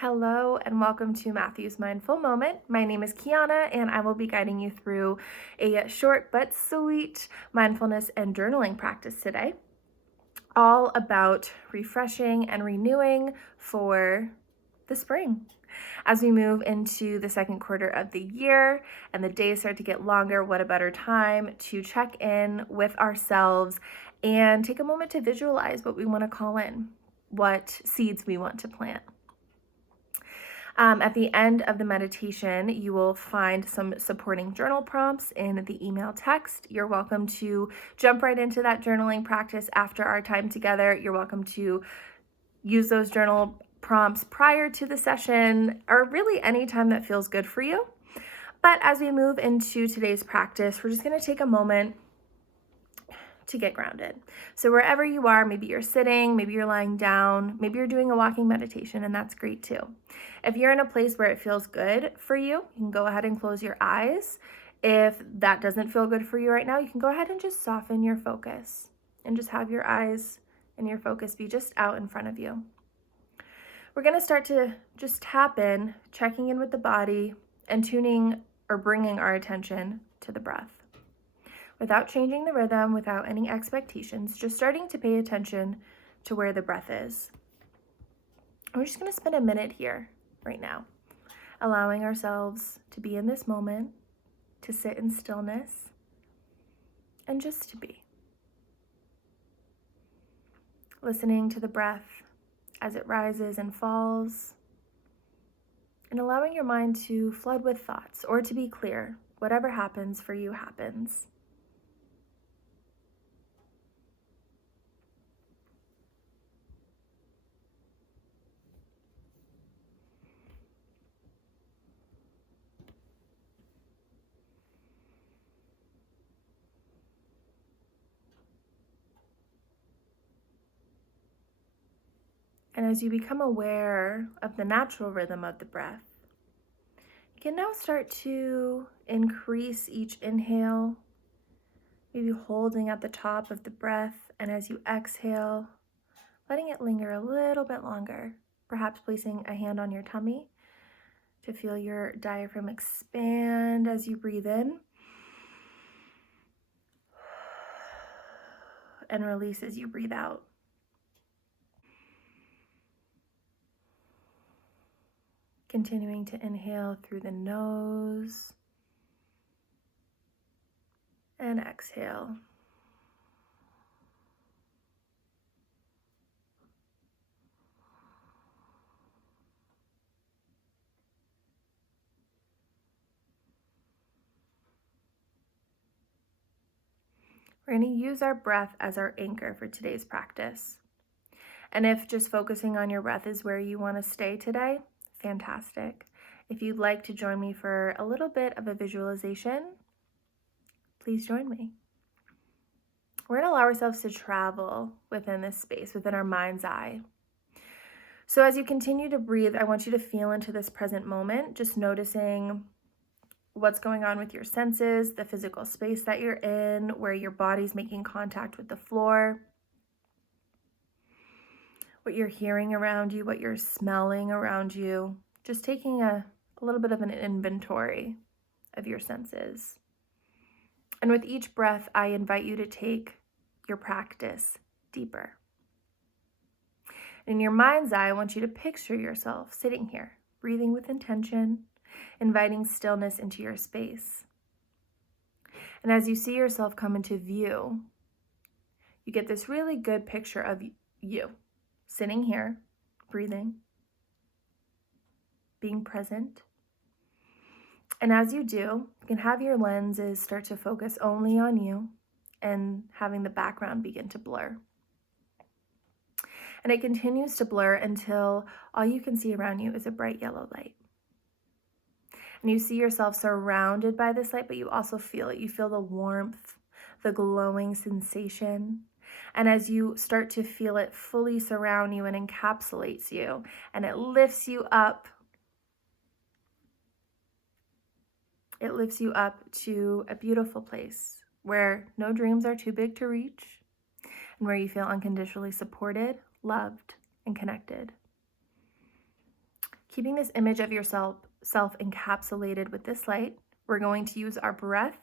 Hello and welcome to Matthew's Mindful Moment. My name is Kiana and I will be guiding you through a short but sweet mindfulness and journaling practice today, all about refreshing and renewing for the spring. As we move into the second quarter of the year and the days start to get longer, what a better time to check in with ourselves and take a moment to visualize what we want to call in, what seeds we want to plant. At the end of the meditation, you will find some supporting journal prompts in the email text. You're welcome to jump right into that journaling practice after our time together. You're welcome to use those journal prompts prior to the session or really any time that feels good for you. But as we move into today's practice, we're just going to take a moment to get grounded. So wherever you are, maybe you're sitting, maybe you're lying down, maybe you're doing a walking meditation, and that's great too. If you're in a place where it feels good for you, you can go ahead and close your eyes. If that doesn't feel good for you right now, you can go ahead and just soften your focus and just have your eyes and your focus be just out in front of you. We're going to start to just tap in, checking in with the body and tuning or bringing our attention to the breath. Without changing the rhythm, without any expectations, just starting to pay attention to where the breath is. We're just going to spend a minute here right now, allowing ourselves to be in this moment, to sit in stillness, and just to be. Listening to the breath as it rises and falls, and allowing your mind to flood with thoughts or to be clear. Whatever happens for you happens. And as you become aware of the natural rhythm of the breath, you can now start to increase each inhale, maybe holding at the top of the breath, and as you exhale, letting it linger a little bit longer, perhaps placing a hand on your tummy to feel your diaphragm expand as you breathe in and release as you breathe out. Continuing to inhale through the nose and exhale. We're going to use our breath as our anchor for today's practice. And if just focusing on your breath is where you want to stay today, fantastic. If you'd like to join me for a little bit of a visualization, please join me. We're going to allow ourselves to travel within this space, within our mind's eye. So as you continue to breathe, I want you to feel into this present moment, just noticing what's going on with your senses, the physical space that you're in, where your body's making contact with the floor, what you're hearing around you, what you're smelling around you, just taking a little bit of an inventory of your senses. And with each breath, I invite you to take your practice deeper. In your mind's eye, I want you to picture yourself sitting here, breathing with intention, inviting stillness into your space. And as you see yourself come into view, you get this really good picture of you sitting here, breathing, being present. And as you do, you can have your lenses start to focus only on you and having the background begin to blur. And it continues to blur until all you can see around you is a bright yellow light. And you see yourself surrounded by this light, but you also feel it. You feel the warmth, the glowing sensation. And as you start to feel it fully surround you and encapsulates you, and it lifts you up. It lifts you up to a beautiful place where no dreams are too big to reach and where you feel unconditionally supported, loved, and connected. Keeping this image of yourself encapsulated with this light, we're going to use our breath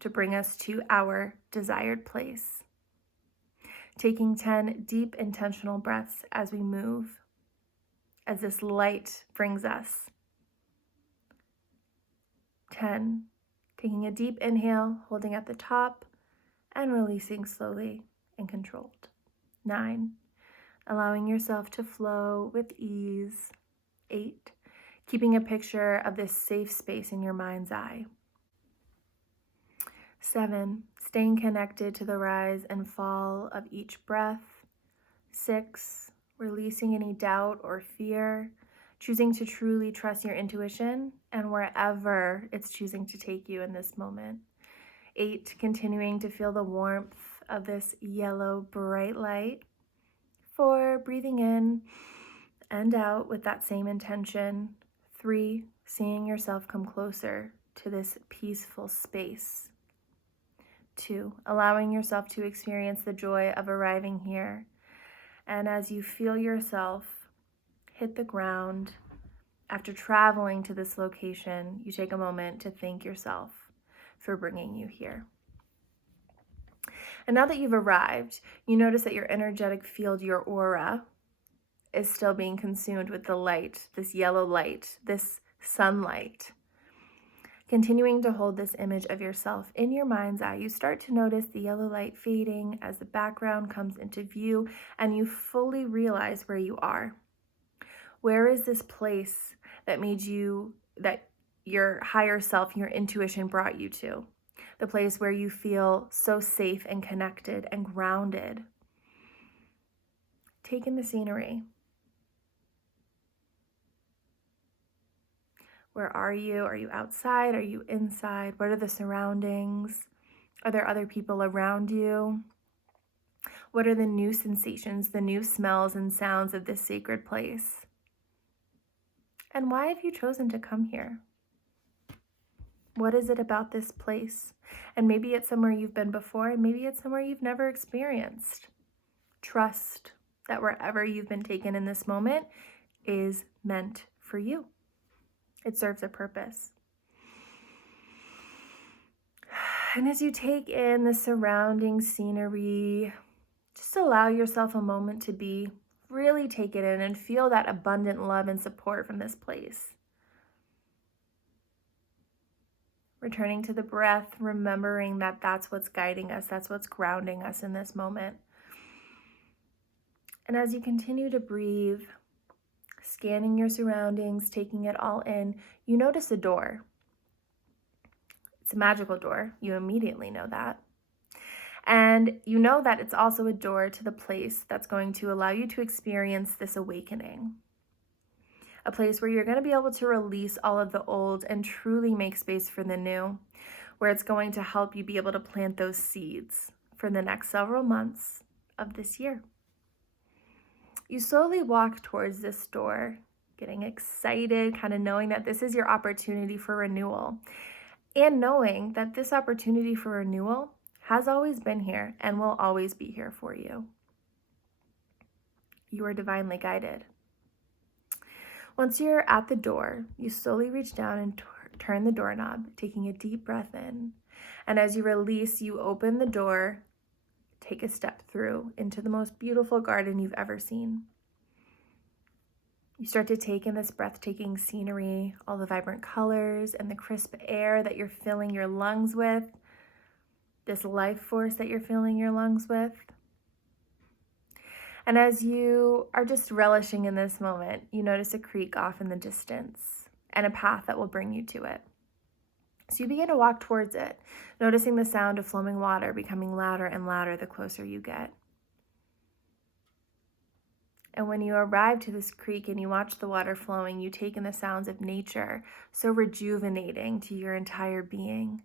to bring us to our desired place. Taking 10 deep intentional breaths as we move, as this light brings us. 10, taking a deep inhale, holding at the top, and releasing slowly and controlled. 9, allowing yourself to flow with ease. 8, keeping a picture of this safe space in your mind's eye. 7, staying connected to the rise and fall of each breath. 6, releasing any doubt or fear, choosing to truly trust your intuition and wherever it's choosing to take you in this moment. 8, continuing to feel the warmth of this yellow bright light. 4, breathing in and out with that same intention. 3, seeing yourself come closer to this peaceful space. 2, allowing yourself to experience the joy of arriving here. And as you feel yourself hit the ground, after traveling to this location, you take a moment to thank yourself for bringing you here. And now that you've arrived, you notice that your energetic field, your aura, is still being consumed with the light, this yellow light, this sunlight. Continuing to hold this image of yourself in your mind's eye, you start to notice the yellow light fading as the background comes into view and you fully realize where you are. Where is this place that your higher self, your intuition brought you to? The place where you feel so safe and connected and grounded. Take in the scenery. Where are you? Are you outside? Are you inside? What are the surroundings? Are there other people around you? What are the new sensations, the new smells and sounds of this sacred place? And why have you chosen to come here? What is it about this place? And maybe it's somewhere you've been before, and maybe it's somewhere you've never experienced. Trust that wherever you've been taken in this moment is meant for you. It serves a purpose. And as you take in the surrounding scenery, just allow yourself a moment to be. Really take it in and feel that abundant love and support from this place. Returning to the breath, remembering that that's what's guiding us, that's what's grounding us in this moment. And as you continue to breathe, scanning your surroundings, taking it all in, you notice a door. It's a magical door. You immediately know that. And you know that it's also a door to the place that's going to allow you to experience this awakening. A place where you're going to be able to release all of the old and truly make space for the new, where it's going to help you be able to plant those seeds for the next several months of this year. You slowly walk towards this door, getting excited, kind of knowing that this is your opportunity for renewal, and knowing that this opportunity for renewal has always been here and will always be here for you. You are divinely guided. Once you're at the door, you slowly reach down and turn the doorknob, taking a deep breath in. And as you release, you open the door, take a step through into the most beautiful garden you've ever seen. You start to take in this breathtaking scenery, all the vibrant colors and the crisp air that you're filling your lungs with, this life force that you're filling your lungs with. And as you are just relishing in this moment, you notice a creek off in the distance and a path that will bring you to it. So you begin to walk towards it, noticing the sound of flowing water becoming louder and louder the closer you get. And when you arrive to this creek and you watch the water flowing, you take in the sounds of nature, so rejuvenating to your entire being.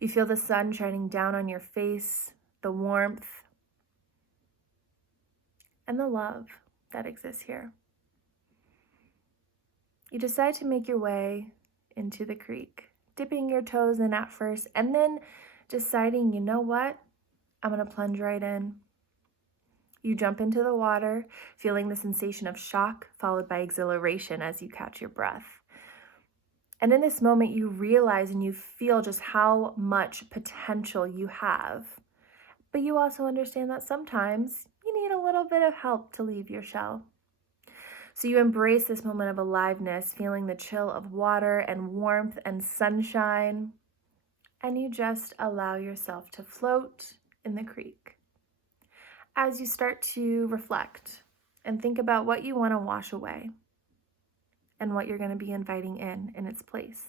You feel the sun shining down on your face, the warmth, and the love that exists here. You decide to make your way into the creek, dipping your toes in at first, and then deciding, you know what? I'm going to plunge right in. You jump into the water, feeling the sensation of shock followed by exhilaration as you catch your breath. And in this moment, you realize and you feel just how much potential you have. But you also understand that sometimes you need a little bit of help to leave your shell. So you embrace this moment of aliveness, feeling the chill of water and warmth and sunshine, and you just allow yourself to float in the creek. As you start to reflect and think about what you want to wash away and what you're going to be inviting in its place.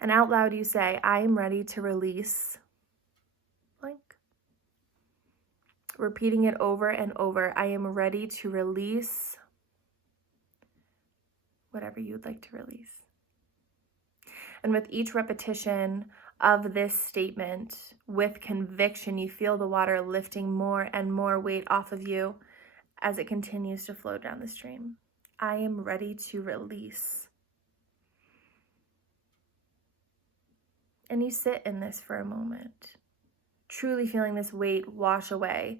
And out loud you say, I am ready to release blank. Repeating it over and over, I am ready to release whatever you'd like to release. And with each repetition of this statement, with conviction, you feel the water lifting more and more weight off of you as it continues to flow down the stream. I am ready to release. And you sit in this for a moment, truly feeling this weight wash away.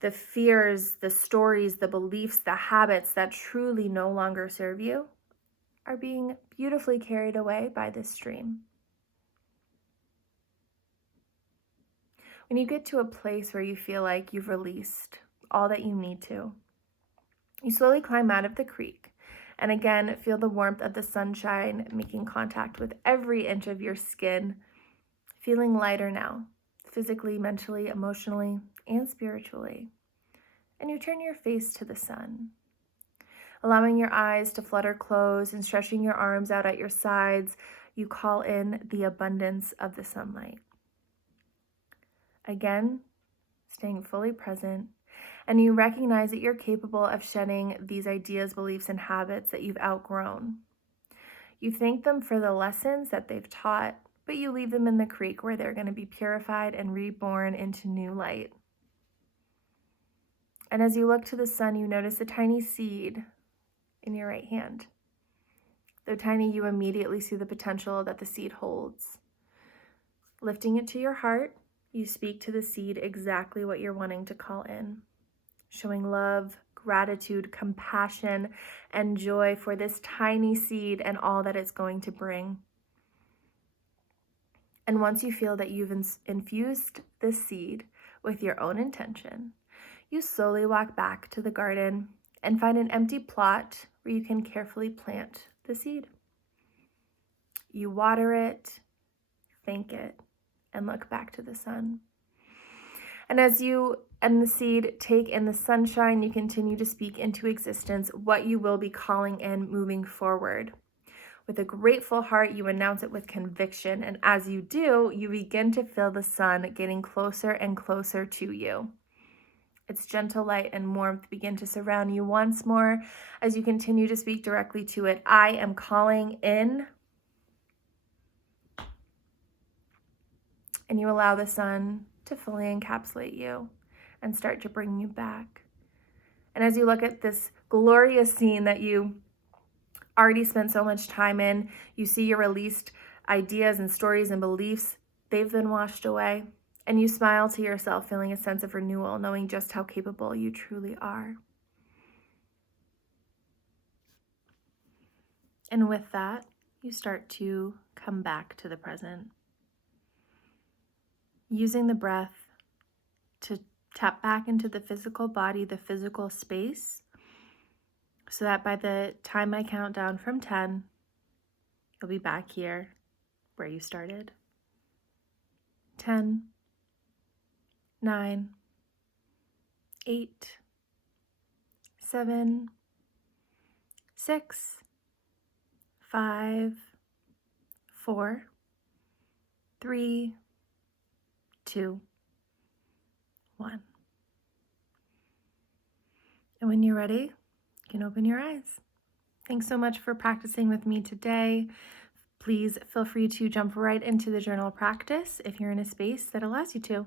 The fears, the stories, the beliefs, the habits that truly no longer serve you are being beautifully carried away by this stream. When you get to a place where you feel like you've released all that you need to, you slowly climb out of the creek and again feel the warmth of the sunshine making contact with every inch of your skin, feeling lighter now, physically, mentally, emotionally, and spiritually. And you turn your face to the sun, allowing your eyes to flutter closed and stretching your arms out at your sides, you call in the abundance of the sunlight. Again, staying fully present, and you recognize that you're capable of shedding these ideas, beliefs, and habits that you've outgrown. You thank them for the lessons that they've taught, but you leave them in the creek where they're going to be purified and reborn into new light. And as you look to the sun, you notice a tiny seed in your right hand. Though tiny, you immediately see the potential that the seed holds. Lifting it to your heart, you speak to the seed exactly what you're wanting to call in, showing love, gratitude, compassion, and joy for this tiny seed and all that it's going to bring. And once you feel that you've infused this seed with your own intention, you slowly walk back to the garden and find an empty plot where you can carefully plant the seed. You water it, thank it, and look back to the sun. And as you and the seed take in the sunshine, you continue to speak into existence what you will be calling in moving forward. With a grateful heart, you announce it with conviction, and as you do, you begin to feel the sun getting closer and closer to you. Its gentle light and warmth begin to surround you once more as you continue to speak directly to it. I am calling in. And you allow the sun to fully encapsulate you and start to bring you back. And as you look at this glorious scene that you already spent so much time in, you see your released ideas and stories and beliefs, they've been washed away. And you smile to yourself, feeling a sense of renewal, knowing just how capable you truly are. And with that, you start to come back to the present, using the breath to tap back into the physical body, the physical space, so that by the time I count down from 10, you'll be back here where you started. 10, 9, 8, 7, 6, 5, 4, 3, 2, 1. And when you're ready, you can open your eyes. Thanks so much for practicing with me today. Please feel free to jump right into the journal practice if you're in a space that allows you to.